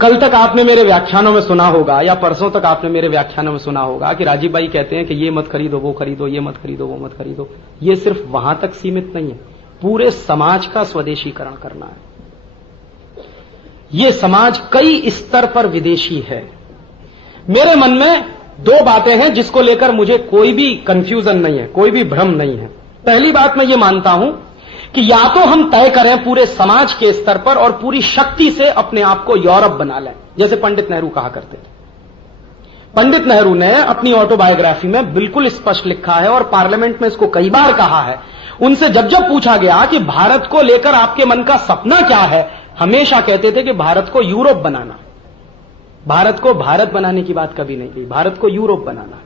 कल तक आपने मेरे व्याख्यानों में सुना होगा या परसों तक आपने मेरे व्याख्यानों में सुना होगा कि राजीव भाई कहते हैं कि ये मत खरीदो, वो खरीदो, ये मत खरीदो, वो मत खरीदो। ये सिर्फ वहां तक सीमित नहीं है, पूरे समाज का स्वदेशीकरण करना है। ये समाज कई स्तर पर विदेशी है। मेरे मन में दो बातें हैं जिसको लेकर मुझे कोई भी कंफ्यूजन नहीं है, कोई भी भ्रम नहीं है। पहली बात मैं ये मानता हूं कि या तो हम तय करें पूरे समाज के स्तर पर और पूरी शक्ति से अपने आप को यूरोप बना लें, जैसे पंडित नेहरू कहा करते थे। पंडित नेहरू ने अपनी ऑटोबायोग्राफी में बिल्कुल स्पष्ट लिखा है और पार्लियामेंट में इसको कई बार कहा है। उनसे जब जब पूछा गया कि भारत को लेकर आपके मन का सपना क्या है, हमेशा कहते थे कि भारत को यूरोप बनाना। भारत को भारत बनाने की बात कभी नहीं की, भारत को यूरोप बनाना।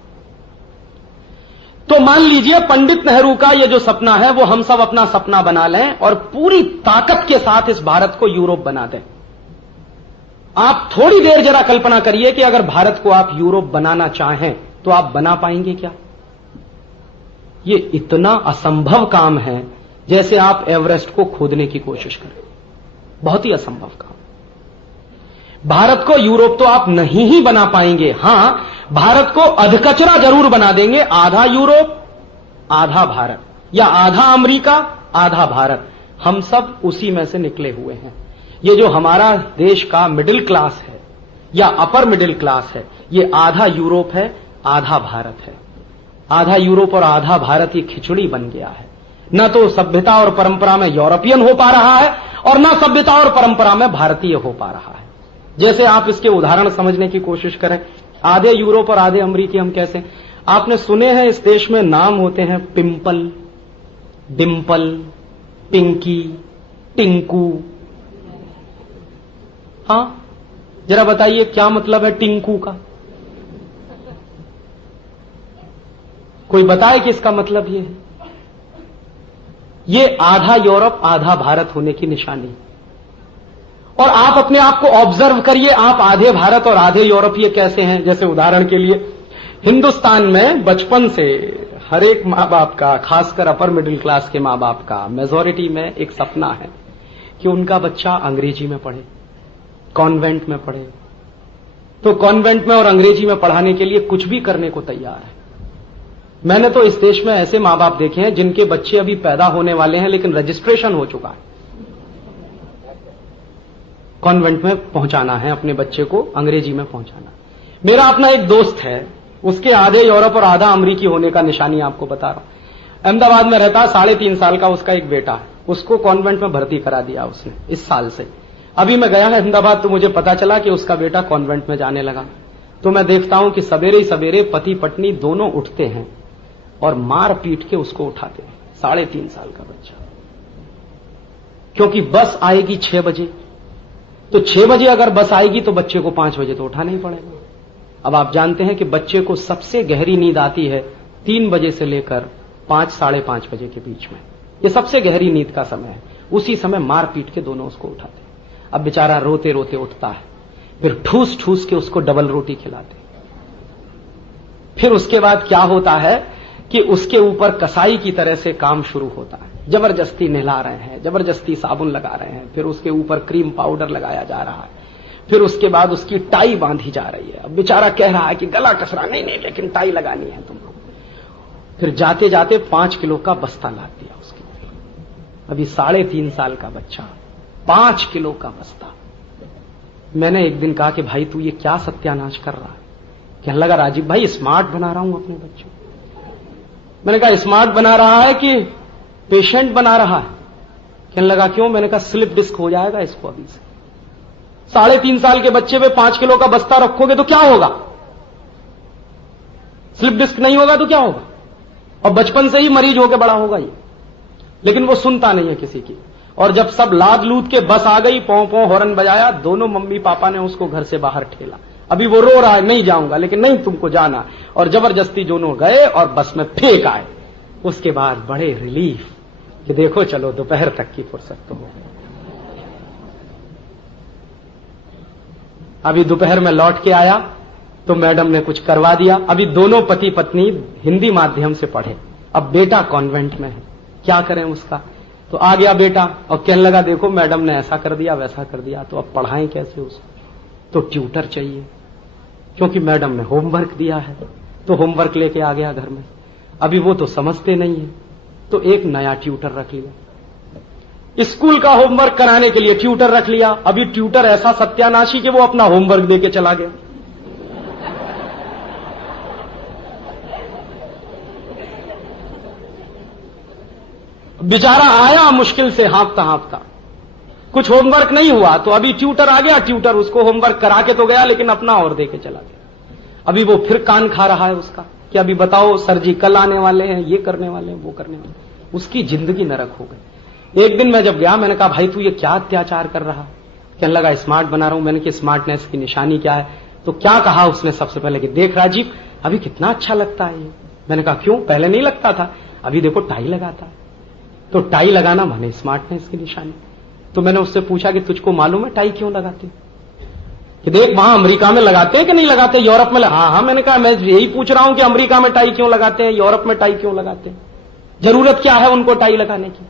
तो मान लीजिए पंडित नेहरू का यह जो सपना है वो हम सब अपना सपना बना लें और पूरी ताकत के साथ इस भारत को यूरोप बना दें। आप थोड़ी देर जरा कल्पना करिए कि अगर भारत को आप यूरोप बनाना चाहें तो आप बना पाएंगे क्या? ये इतना असंभव काम है जैसे आप एवरेस्ट को खोदने की कोशिश करें। बहुत ही असंभव काम। भारत को यूरोप तो आप नहीं ही बना पाएंगे। हां, भारत को अधकचरा जरूर बना देंगे, आधा यूरोप आधा भारत, या आधा अमेरिका आधा भारत। हम सब उसी में से निकले हुए हैं। ये जो हमारा देश का मिडिल क्लास है या अपर मिडिल क्लास है, ये आधा यूरोप है आधा भारत है। आधा यूरोप और आधा भारत ये खिचड़ी बन गया है। न तो सभ्यता और परंपरा में यूरोपियन हो पा रहा है और न सभ्यता और परंपरा में भारतीय हो पा रहा है। जैसे आप इसके उदाहरण समझने की कोशिश करें, आधे यूरोप और आधे अमेरिकी हम कैसे? आपने सुने हैं इस देश में नाम होते हैं पिंपल, डिंपल, पिंकी, टिंकू। हां, जरा बताइए क्या मतलब है टिंकू का? कोई बताए कि इसका मतलब ये है? ये आधा यूरोप आधा भारत होने की निशानी। और आप अपने आप को ऑब्जर्व करिए, आप आधे भारत और आधे यूरोपीय कैसे हैं? जैसे उदाहरण के लिए हिंदुस्तान में बचपन से हर एक मां बाप का, खासकर अपर मिडिल क्लास के मां बाप का, मेजॉरिटी में एक सपना है कि उनका बच्चा अंग्रेजी में पढ़े, कॉन्वेंट में पढ़े। तो कॉन्वेंट में और अंग्रेजी में पढ़ाने के लिए कुछ भी करने को तैयार है। मैंने तो इस देश में ऐसे मां बाप देखे हैं जिनके बच्चे अभी पैदा होने वाले हैं लेकिन रजिस्ट्रेशन हो चुका है। कॉन्वेंट में पहुंचाना है अपने बच्चे को, अंग्रेजी में पहुंचाना। मेरा अपना एक दोस्त है, उसके आधे यूरोप और आधा अमेरिकी होने का निशानी आपको बता रहा हूं। अहमदाबाद में रहता, 3.5 साल का उसका एक बेटा है, उसको कॉन्वेंट में भर्ती करा दिया उसने इस साल से। अभी मैं गया अहमदाबाद तो मुझे पता चला कि उसका बेटा कॉन्वेंट में जाने लगा। तो मैं देखता हूं कि सवेरे ही सवेरे पति पत्नी दोनों उठते हैं और मार पीट के उसको उठाते हैं, 3.5 साल का बच्चा। क्योंकि बस आएगी 6 बजे, तो 6 बजे अगर बस आएगी तो बच्चे को 5 बजे तो उठाना ही पड़ेगा। अब आप जानते हैं कि बच्चे को सबसे गहरी नींद आती है 3 बजे से लेकर 5 साढ़े 5 बजे के बीच में। ये सबसे गहरी नींद का समय है। उसी समय मार पीट के दोनों उसको उठाते हैं। अब बेचारा रोते रोते उठता है, फिर ठूस ठूस के उसको डबल रोटी खिलाते। फिर उसके बाद क्या होता है कि उसके ऊपर कसाई की तरह से काम शुरू होता है। जबरदस्ती नहला रहे हैं, जबरदस्ती साबुन लगा रहे हैं, फिर उसके ऊपर क्रीम पाउडर लगाया जा रहा है, फिर उसके बाद उसकी टाई बांधी जा रही है। अब बेचारा कह रहा है कि गला कसरा, नहीं नहीं लेकिन टाई लगानी है तुमको। फिर जाते जाते 5 किलो का बस्ता लाद दिया उसके लिए। अभी 3.5 साल का बच्चा, 5 किलो का बस्ता। मैंने एक दिन कहा कि भाई तू ये क्या सत्यानाश कर रहा है? कहने लगा राजीव भाई स्मार्ट बना रहा हूं अपने बच्चों। मैंने कहा स्मार्ट बना रहा है कि पेशेंट बना रहा है? कहने लगा क्यों? मैंने कहा स्लिप डिस्क हो जाएगा इसको अभी से। 3.5 साल के बच्चे पे 5 किलो का बस्ता रखोगे तो क्या होगा? स्लिप डिस्क नहीं होगा तो क्या होगा? और बचपन से ही मरीज होकर बड़ा होगा ये। लेकिन वो सुनता नहीं है किसी की। और जब सब लाद लूद के बस आ गई, पौ पौ हॉर्न बजाया, दोनों मम्मी पापा ने उसको घर से बाहर ठेला। अभी वो रो रहा है नहीं जाऊंगा, लेकिन नहीं तुमको जाना। और जबरदस्ती दोनों गए और बस में फेंक आए। उसके बाद बड़े रिलीफ कि देखो चलो दोपहर तक की फुर्सत तो हो गई। अभी दोपहर में लौट के आया तो मैडम ने कुछ करवा दिया। अभी दोनों पति पत्नी हिंदी माध्यम से पढ़े, अब बेटा कॉन्वेंट में है, क्या करें उसका? तो आ गया बेटा और कहने लगा देखो मैडम ने ऐसा कर दिया वैसा कर दिया, तो अब पढ़ाएं कैसे उसको? तो ट्यूटर चाहिए, क्योंकि मैडम ने होमवर्क दिया है तो होमवर्क लेके आ गया घर में। अभी वो तो समझते नहीं है, तो एक नया ट्यूटर रख लिया। स्कूल का होमवर्क कराने के लिए ट्यूटर रख लिया। अभी ट्यूटर ऐसा सत्यानाशी कि वो अपना होमवर्क देके चला गया। बेचारा आया मुश्किल से हाँफता हाँफता, कुछ होमवर्क नहीं हुआ तो अभी ट्यूटर आ गया। ट्यूटर उसको होमवर्क करा के तो गया, लेकिन अपना और देके चला गया। अभी वो फिर कान खा रहा है उसका कि अभी बताओ सर जी कल आने वाले हैं, ये करने वाले हैं, वो करने वाले हैं। उसकी जिंदगी नरक हो गई। एक दिन मैं जब गया, मैंने कहा भाई तू ये क्या अत्याचार कर रहा? कहने लगा स्मार्ट बना रहा हूं। मैंने कहा स्मार्टनेस की निशानी क्या है? तो क्या कहा उसने सबसे पहले कि देख राजीव अभी कितना अच्छा लगता है ये। मैंने कहा क्यों, पहले नहीं लगता था? अभी देखो टाई लगाता है। तो टाई लगाना माने स्मार्टनेस की निशानी। तो मैंने उससे पूछा कि तुझको मालूम है टाई क्यों लगाते? कि देख वहां अमेरिका में लगाते हैं कि नहीं लगाते, यूरोप में हाँ। मैंने कहा मैं यही पूछ रहा हूं कि अमेरिका में टाई क्यों लगाते हैं, यूरोप में टाई क्यों लगाते हैं, जरूरत क्या है उनको टाई लगाने की?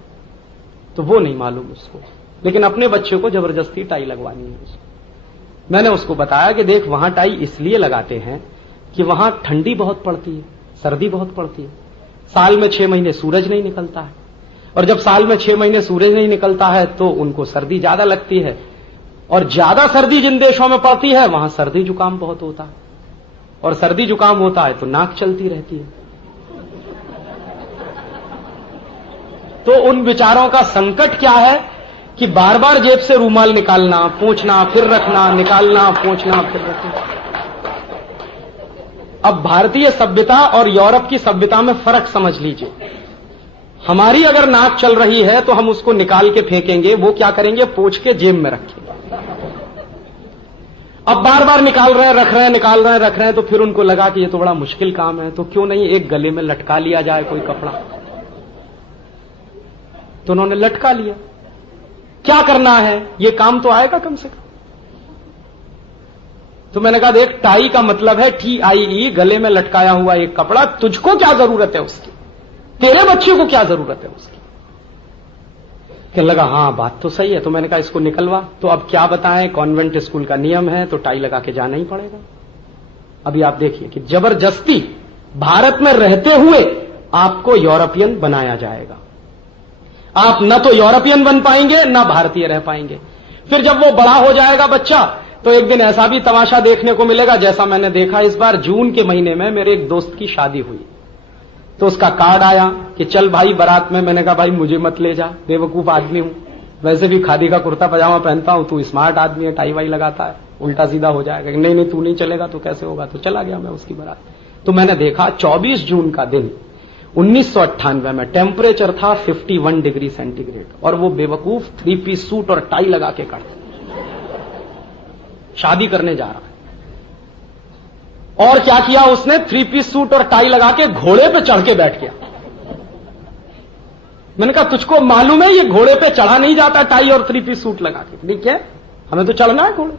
तो वो नहीं मालूम उसको, लेकिन अपने बच्चे को जबरदस्ती टाई लगवानी है उसको। मैंने उसको बताया कि देख वहां टाई इसलिए लगाते हैं कि वहां ठंडी बहुत पड़ती है, सर्दी बहुत पड़ती है, साल में 6 महीने सूरज नहीं निकलता है, और जब साल में 6 महीने सूरज नहीं निकलता है तो उनको सर्दी ज्यादा लगती है, और ज्यादा सर्दी जिन देशों में पड़ती है वहां सर्दी जुकाम बहुत होता है, और सर्दी जुकाम होता है तो नाक चलती रहती है। तो उन बेचारों का संकट क्या है कि बार बार जेब से रूमाल निकालना, पोंछना, फिर रखना, निकालना, पोंछना, फिर रखना। अब भारतीय सभ्यता और यूरोप की सभ्यता में फर्क समझ लीजिए। हमारी अगर नाक चल रही है तो हम उसको निकाल के फेंकेंगे, वो क्या करेंगे, पोंछ के जेब में रखेंगे। अब बार बार निकाल रहे हैं, रख रहे हैं, निकाल रहे हैं, रख रहे हैं, तो फिर उनको लगा कि ये तो बड़ा मुश्किल काम है, तो क्यों नहीं एक गले में लटका लिया जाए कोई कपड़ा। तो उन्होंने लटका लिया। क्या करना है, ये काम तो आएगा कम से कम। तो मैंने कहा देख टाई का मतलब है TIE, गले में लटकाया हुआ एक कपड़ा। तुझको क्या जरूरत है उसकी, तेरे बच्चे को क्या जरूरत है उसकी? कहने लगा हाँ बात तो सही है। तो मैंने कहा इसको निकलवा। तो अब क्या बताएं, कॉन्वेंट स्कूल का नियम है तो टाई लगा के जाना ही पड़ेगा। अभी आप देखिए कि जबरदस्ती भारत में रहते हुए आपको यूरोपियन बनाया जाएगा। आप न तो यूरोपियन बन पाएंगे न भारतीय रह पाएंगे। फिर जब वो बड़ा हो जाएगा बच्चा, तो एक दिन ऐसा भी तमाशा देखने को मिलेगा जैसा मैंने देखा इस बार जून के महीने में मेरे एक दोस्त की शादी हुई। तो उसका कार्ड आया कि चल भाई बारात में। मैंने कहा भाई मुझे मत ले जा, बेवकूफ आदमी हूं, वैसे भी खादी का कुर्ता पजामा पहनता हूं, तू स्मार्ट आदमी है, टाई वाई लगाता है, उल्टा सीधा हो जाएगा। नहीं नहीं तू नहीं चलेगा तो कैसे होगा। तो चला गया मैं उसकी बारात। तो मैंने देखा 24 जून का दिन 1998 में टेम्परेचर था 51 डिग्री सेंटीग्रेड, और वो बेवकूफ 3 पीस सूट और टाई लगा के शादी करने जा रहा है। और क्या किया उसने, 3 पीस सूट और टाई लगा के घोड़े पे चढ़ के बैठ गया। मैंने कहा तुझको मालूम है ये घोड़े पे चढ़ा नहीं जाता टाई और 3 पीस सूट लगा के? ठीक है, हमें तो चढ़ना है घोड़े।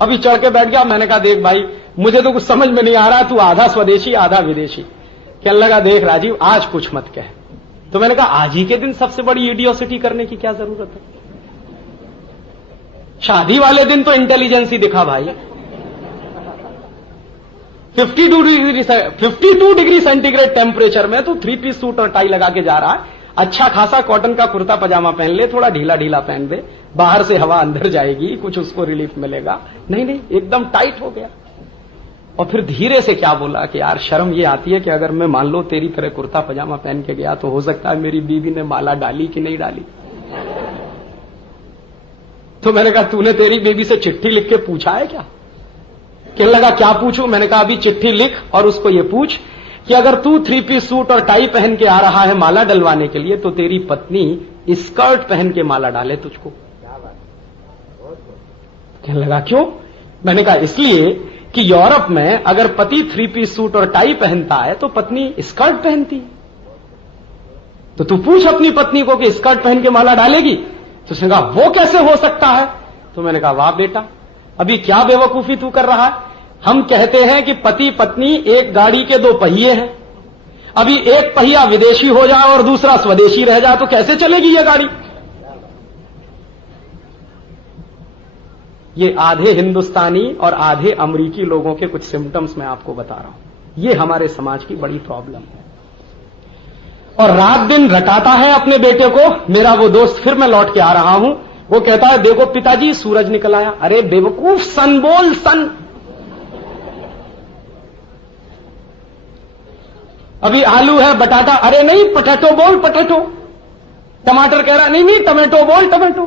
अभी चढ़ के बैठ गया। मैंने कहा देख भाई मुझे तो कुछ समझ में नहीं आ रहा, तू आधा स्वदेशी आधा विदेशी। कहने लगा देख राजीव आज कुछ मत कह। तो मैंने कहा आज ही के दिन सबसे बड़ी इडियोसिटी करने की क्या जरूरत है? शादी वाले दिन तो इंटेलिजेंस ही दिखा भाई। 52 डिग्री सेंटीग्रेड टेम्परेचर में तो 3 पीस सूट और टाई लगा के जा रहा है। अच्छा खासा कॉटन का कुर्ता पजामा पहन ले, थोड़ा ढीला ढीला पहन दे, बाहर से हवा अंदर जाएगी, कुछ उसको रिलीफ मिलेगा। नहीं नहीं एकदम टाइट हो गया। और फिर धीरे से क्या बोला कि यार शर्म ये आती है कि अगर मैं मान लो तेरी तरह कुर्ता पजामा पहन के गया तो हो सकता है मेरी बीवी ने माला डाली कि नहीं डाली। तो मैंने कहा तूने तेरी बीवी से चिट्ठी लिख के पूछा है क्या? कहने लगा क्या पूछूं? मैंने कहा अभी चिट्ठी लिख और उसको ये पूछ कि अगर तू 3 पीस सूट और टाई पहन के आ रहा है माला डलवाने के लिए तो तेरी पत्नी स्कर्ट पहन के माला डाले तुझको। कहने लगा क्यों? मैंने कहा इसलिए कि यूरोप में अगर पति 3 पीस सूट और टाई पहनता है तो पत्नी स्कर्ट पहनती है। तो तू पूछ अपनी पत्नी को कि स्कर्ट पहन के माला डालेगी? तो उसने कहा वो कैसे हो सकता है? तो मैंने कहा वाह बेटा अभी क्या बेवकूफी तू कर रहा है। हम कहते हैं कि पति पत्नी एक गाड़ी के 2 पहिए हैं। अभी एक पहिया विदेशी हो जाए और दूसरा स्वदेशी रह जाए तो कैसे चलेगी यह गाड़ी? ये आधे हिंदुस्तानी और आधे अमरीकी लोगों के कुछ सिम्टम्स मैं आपको बता रहा हूं। ये हमारे समाज की बड़ी प्रॉब्लम है। और रात दिन रटाता है अपने बेटे को। मेरा वो दोस्त, फिर मैं लौट के आ रहा हूं, वो कहता है देखो पिताजी सूरज निकल आया। अरे बेवकूफ, सन बोल, सन। अभी आलू है, बटाटा, अरे नहीं पटेटो बोल, पटेटो। टमाटर कह रहा नहीं नहीं टमेटो बोल, टमेटो।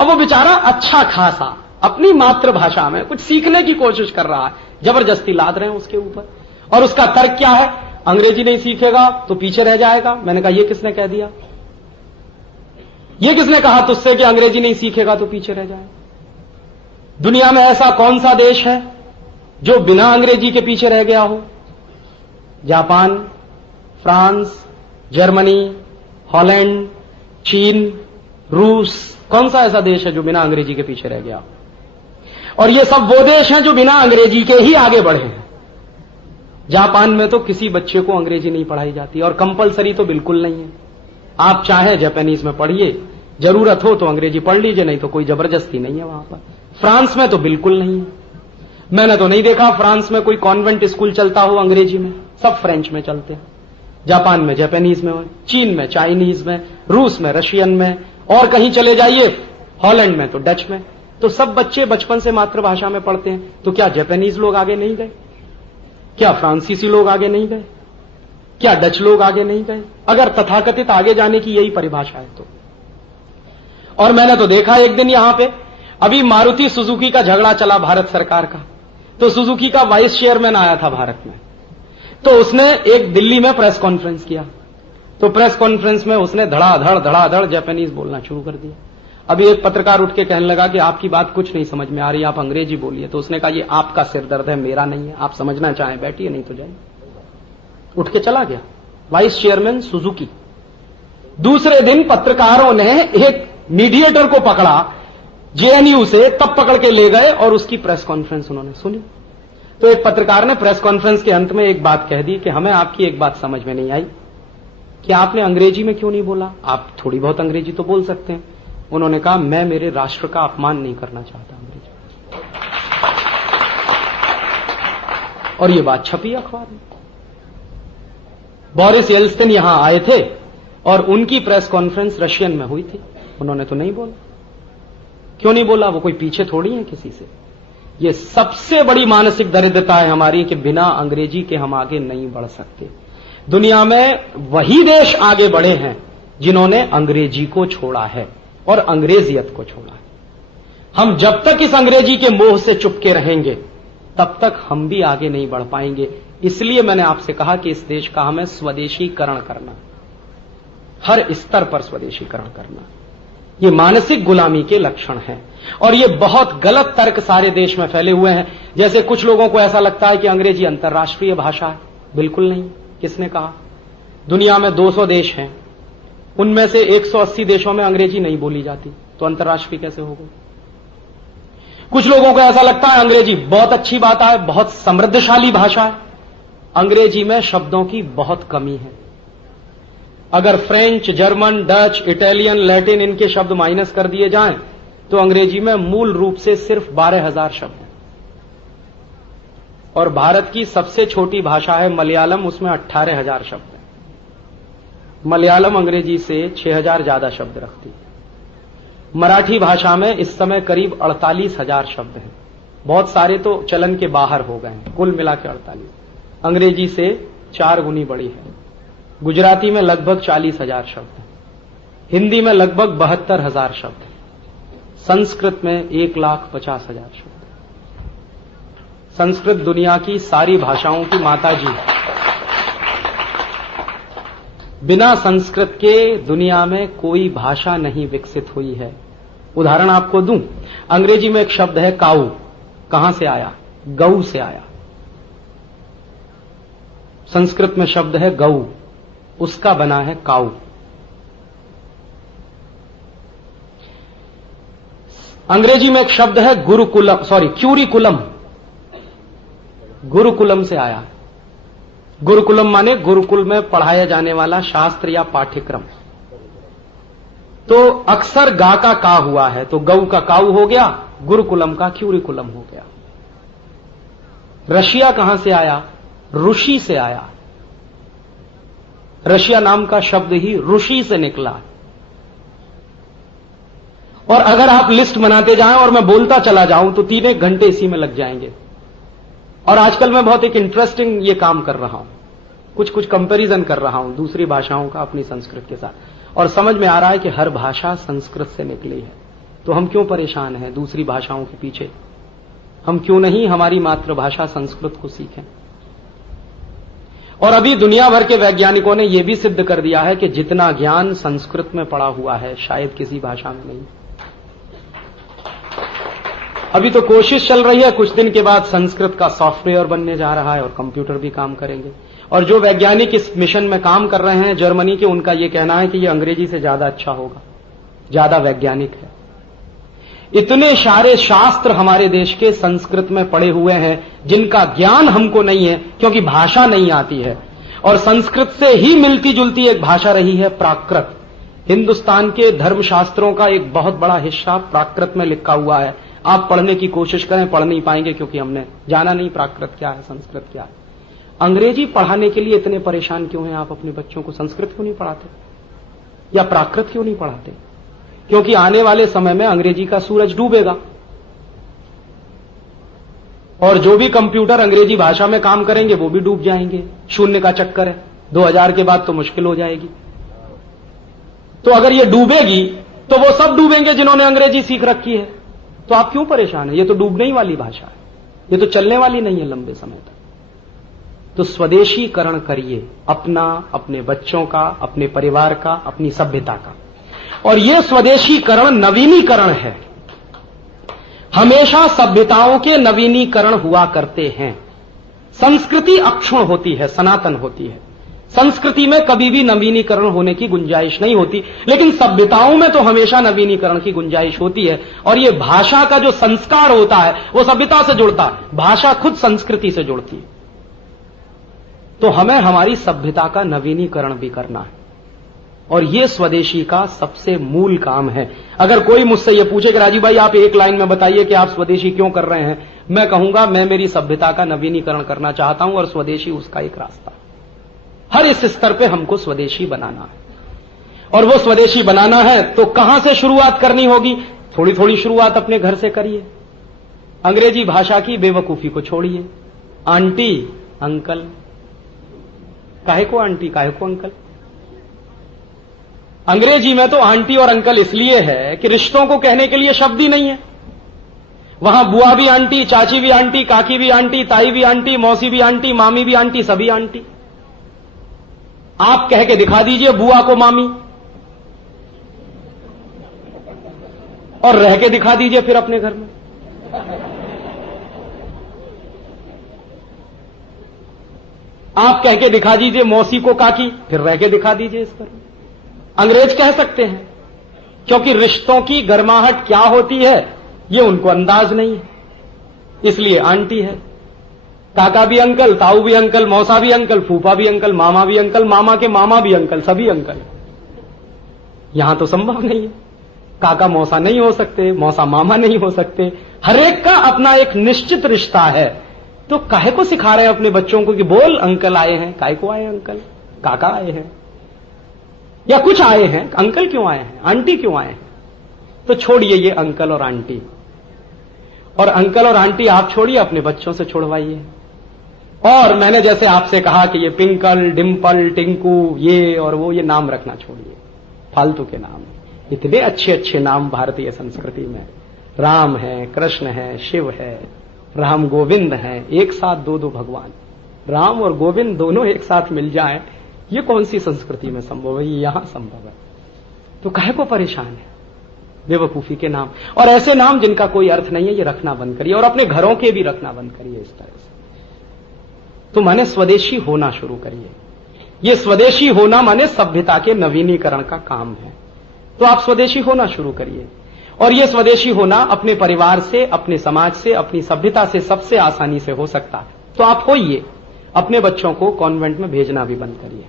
अब वो बेचारा अच्छा खासा अपनी मातृभाषा में कुछ सीखने की कोशिश कर रहा है, जबरदस्ती लाद रहे हैं उसके ऊपर। और उसका तर्क क्या है? अंग्रेजी नहीं सीखेगा तो पीछे रह जाएगा। मैंने कहा ये किसने कह दिया? ये किसने कहा तुझसे कि अंग्रेजी नहीं सीखेगा तो पीछे रह जाएगा? दुनिया में ऐसा कौन सा देश है जो बिना अंग्रेजी के पीछे रह गया हो? जापान, फ्रांस, जर्मनी, हॉलैंड, चीन, रूस, कौन सा ऐसा देश है जो बिना अंग्रेजी के पीछे रह गया? और ये सब वो देश हैं जो बिना अंग्रेजी के ही आगे बढ़े हैं। जापान में तो किसी बच्चे को अंग्रेजी नहीं पढ़ाई जाती, और कंपलसरी तो बिल्कुल नहीं है। आप चाहे जापानीज में पढ़िए, जरूरत हो तो अंग्रेजी पढ़ लीजिए, नहीं तो कोई जबरदस्ती नहीं है वहां पर। फ्रांस में तो बिल्कुल नहीं है। मैंने तो नहीं देखा फ्रांस में कोई कॉन्वेंट स्कूल चलता हो अंग्रेजी में, सब फ्रेंच में चलते हैं। जापान में जापानीज में, चीन में चाइनीज में, रूस में रशियन में, और कहीं चले जाइए, हॉलैंड में तो डच में। तो सब बच्चे बचपन से मातृभाषा में पढ़ते हैं। तो क्या जापानीज लोग आगे नहीं गए? क्या फ्रांसीसी लोग आगे नहीं गए? क्या डच लोग आगे नहीं गए? अगर तथाकथित आगे जाने की यही परिभाषा है तो। और मैंने तो देखा एक दिन यहां पे, अभी मारुति सुजुकी का झगड़ा चला भारत सरकार का, तो सुजुकी का वाइस चेयरमैन आया था भारत में, तो उसने एक दिल्ली में प्रेस कॉन्फ्रेंस किया। तो प्रेस कॉन्फ्रेंस में उसने धड़ाधड़ जापानीज बोलना शुरू कर दिया। अभी एक पत्रकार उठ के कहने लगा कि आपकी बात कुछ नहीं समझ में आ रही, आप अंग्रेजी बोलिए। तो उसने कहा ये आपका सिर दर्द है, मेरा नहीं है। आप समझना चाहें बैठिए, नहीं तो जाइए। उठ के चला गया वाइस चेयरमैन सुजुकी। दूसरे दिन पत्रकारों ने एक मीडिएटर को पकड़ा जेएनयू से, तब पकड़ के ले गए और उसकी प्रेस कॉन्फ्रेंस उन्होंने सुनी। तो एक पत्रकार ने प्रेस कॉन्फ्रेंस के अंत में एक बात कह दी कि हमें आपकी एक बात समझ में नहीं आई कि आपने अंग्रेजी में क्यों नहीं बोला, आप थोड़ी बहुत अंग्रेजी तो बोल सकते हैं। उन्होंने कहा मैं मेरे राष्ट्र का अपमान नहीं करना चाहता अंग्रेजी। और ये बात छपी अखबार में। बोरिस येल्त्सिन यहां आए थे और उनकी प्रेस कॉन्फ्रेंस रशियन में हुई थी, उन्होंने तो नहीं बोला। क्यों नहीं बोला? वो कोई पीछे थोड़ी है किसी से। ये सबसे बड़ी मानसिक दरिद्रता है हमारी कि बिना अंग्रेजी के हम आगे नहीं बढ़ सकते। दुनिया में वही देश आगे बढ़े हैं जिन्होंने अंग्रेजी को छोड़ा है और अंग्रेजियत को छोड़ा है। हम जब तक इस अंग्रेजी के मोह से चुपके रहेंगे तब तक हम भी आगे नहीं बढ़ पाएंगे। इसलिए मैंने आपसे कहा कि इस देश का हमें स्वदेशीकरण करना, हर स्तर पर स्वदेशीकरण करना। ये मानसिक गुलामी के लक्षण हैं और ये बहुत गलत तर्क सारे देश में फैले हुए हैं। जैसे कुछ लोगों को ऐसा लगता है कि अंग्रेजी अंतर्राष्ट्रीय भाषा है। बिल्कुल नहीं। किसने कहा? दुनिया में 200 देश हैं, उनमें से 180 देशों में अंग्रेजी नहीं बोली जाती, तो अंतर्राष्ट्रीय कैसे होगा? कुछ लोगों को ऐसा लगता है अंग्रेजी बहुत अच्छी बात है, बहुत समृद्धशाली भाषा है। अंग्रेजी में शब्दों की बहुत कमी है। अगर French, German, Dutch, Italian, Latin इनके शब्द माइनस कर दिए जाएं तो अंग्रेजी में मूल रूप से सिर्फ 12,000 शब्द हैं। और भारत की सबसे छोटी भाषा है मलयालम, उसमें 18,000 शब्द हैं। मलयालम अंग्रेजी से 6,000 ज्यादा शब्द रखती है। मराठी भाषा में इस समय करीब 48,000 शब्द हैं। बहुत सारे तो चलन के बाहर हो गए हैं, कुल मिला के 48। अंग्रेजी से 4 गुनी बड़ी है। गुजराती में लगभग 40,000 शब्द हैं। हिंदी में लगभग 72,000 शब्द हैं। संस्कृत में 1,50,000 शब्द। संस्कृत दुनिया की सारी भाषाओं की माताजी है। बिना संस्कृत के दुनिया में कोई भाषा नहीं विकसित हुई है। उदाहरण आपको दूं, अंग्रेजी में एक शब्द है काऊ। कहां से आया? गऊ से आया। संस्कृत में शब्द है गऊ, उसका बना है काऊ। अंग्रेजी में एक शब्द है क्यूरिकुलम। गुरुकुलम से आया। गुरुकुलम माने गुरुकुल में पढ़ाया जाने वाला शास्त्र या पाठ्यक्रम। तो अक्सर गा का का हुआ है, तो गऊ का काऊ हो गया, गुरुकुलम का क्यूरिकुलम हो गया। रशिया कहां से आया? ऋषि से आया। रशिया नाम का शब्द ही ऋषि से निकला। और अगर आप लिस्ट बनाते जाएं और मैं बोलता चला जाऊं तो 3 घंटे इसी में लग जाएंगे। और आजकल मैं बहुत एक इंटरेस्टिंग ये काम कर रहा हूं, कुछ कंपैरिजन कर रहा हूं दूसरी भाषाओं का अपनी संस्कृत के साथ, और समझ में आ रहा है कि हर भाषा संस्कृत से निकली है। तो हम क्यों परेशान हैं दूसरी भाषाओं के पीछे? हम क्यों नहीं हमारी मातृभाषा संस्कृत को सीखें? और अभी दुनिया भर के वैज्ञानिकों ने यह भी सिद्ध कर दिया है कि जितना ज्ञान संस्कृत में पड़ा हुआ है शायद किसी भाषा में नहीं। अभी तो कोशिश चल रही है, कुछ दिन के बाद संस्कृत का सॉफ्टवेयर बनने जा रहा है और कंप्यूटर भी काम करेंगे। और जो वैज्ञानिक इस मिशन में काम कर रहे हैं जर्मनी के, उनका यह कहना है कि यह अंग्रेजी से ज्यादा अच्छा होगा, ज्यादा वैज्ञानिक है। इतने सारे शास्त्र हमारे देश के संस्कृत में पड़े हुए हैं जिनका ज्ञान हमको नहीं है क्योंकि भाषा नहीं आती है। और संस्कृत से ही मिलती जुलती एक भाषा रही है प्राकृत। हिंदुस्तान के धर्मशास्त्रों का एक बहुत बड़ा हिस्सा प्राकृत में लिखा हुआ है। आप पढ़ने की कोशिश करें, पढ़ नहीं पाएंगे क्योंकि हमने जाना नहीं प्राकृत क्या है, संस्कृत क्या है। अंग्रेजी पढ़ाने के लिए इतने परेशान क्यों हैं आप? अपने बच्चों को संस्कृत क्यों नहीं पढ़ाते या प्राकृत क्यों नहीं पढ़ाते? क्योंकि आने वाले समय में अंग्रेजी का सूरज डूबेगा और जो भी कंप्यूटर अंग्रेजी भाषा में काम करेंगे वो भी डूब जाएंगे। शून्य का चक्कर है, 2000 के बाद तो मुश्किल हो जाएगी। तो अगर ये डूबेगी तो वो सब डूबेंगे जिन्होंने अंग्रेजी सीख रखी है। तो आप क्यों परेशान है? ये तो डूबने ही वाली भाषा है, ये तो चलने वाली नहीं है लंबे समय तक। तो स्वदेशीकरण करिए अपना, अपने बच्चों का, अपने परिवार का, अपनी सभ्यता का। और यह स्वदेशीकरण नवीनीकरण है। हमेशा सभ्यताओं के नवीनीकरण हुआ करते हैं। संस्कृति अक्षुण्ण होती है, सनातन होती है। संस्कृति में कभी भी नवीनीकरण होने की गुंजाइश नहीं होती, लेकिन सभ्यताओं में तो हमेशा नवीनीकरण की गुंजाइश होती है। और यह भाषा का जो संस्कार होता है वो सभ्यता से जुड़ता है, भाषा खुद संस्कृति से जुड़ती है। तो हमें हमारी सभ्यता का नवीनीकरण भी करना है और यह स्वदेशी का सबसे मूल काम है। अगर कोई मुझसे यह पूछे कि राजीव भाई आप एक लाइन में बताइए कि आप स्वदेशी क्यों कर रहे हैं, मैं कहूंगा मैं मेरी सभ्यता का नवीनीकरण करना चाहता हूं और स्वदेशी उसका एक रास्ता। हर इस स्तर पे हमको स्वदेशी बनाना है। और वो स्वदेशी बनाना है तो कहां से शुरुआत करनी होगी? थोड़ी थोड़ी शुरुआत अपने घर से करिए। अंग्रेजी भाषा की बेवकूफी को छोड़िए। आंटी अंकल, काहे को आंटी, काहे को अंकल? अंग्रेजी में तो आंटी और अंकल इसलिए है कि रिश्तों को कहने के लिए शब्द ही नहीं है। वहां बुआ भी आंटी, चाची भी आंटी, काकी भी आंटी, ताई भी आंटी, मौसी भी आंटी, मामी भी आंटी, सभी आंटी। आप कह के दिखा दीजिए बुआ को मामी और रह के दिखा दीजिए फिर अपने घर में। आप कह के दिखा दीजिए मौसी को काकी, फिर रह के दिखा दीजिए इस पर। अंग्रेज कह सकते हैं क्योंकि रिश्तों की गर्माहट क्या होती है ये उनको अंदाज नहीं है, इसलिए आंटी है। काका भी अंकल, ताऊ भी अंकल, मौसा भी अंकल, फूफा भी अंकल, मामा भी अंकल, मामा के मामा भी अंकल, सभी अंकल। यहां तो संभव नहीं है। काका मौसा नहीं हो सकते, मौसा मामा नहीं हो सकते। हर एक का अपना एक निश्चित रिश्ता है। तो काहे को सिखा रहे हैं अपने बच्चों को कि बोल अंकल आए हैं? काहे को आए अंकल? काका आए हैं या कुछ आए हैं, अंकल क्यों आए हैं, आंटी क्यों आए हैं? तो छोड़िए ये अंकल और आंटी। और अंकल और आंटी आप छोड़िए, अपने बच्चों से छोड़वाइए। और मैंने जैसे आपसे कहा कि ये पिंकल, डिंपल, टिंकू, ये और वो, ये नाम रखना छोड़िए, फालतू के नाम। इतने अच्छे अच्छे नाम भारतीय संस्कृति में, राम है, कृष्ण है, शिव है, राम गोविंद है, एक साथ दो दो भगवान, राम और गोविंद दोनों एक साथ मिल जाएं, ये कौन सी संस्कृति में संभव है? ये यहां संभव है। तो काहे को परेशान है बेवकूफी के नाम? और ऐसे नाम जिनका कोई अर्थ नहीं है ये रखना बंद करिए, और अपने घरों के भी रखना बंद करिए इस तरह से। तो माने स्वदेशी होना शुरू करिए। ये स्वदेशी होना माने सभ्यता के नवीनीकरण का काम है। तो आप स्वदेशी होना शुरू करिए। और ये स्वदेशी होना अपने परिवार से, अपने समाज से, अपनी सभ्यता से सबसे आसानी से हो सकता है। तो आप होइए। अपने बच्चों को कॉन्वेंट में भेजना भी बंद करिए।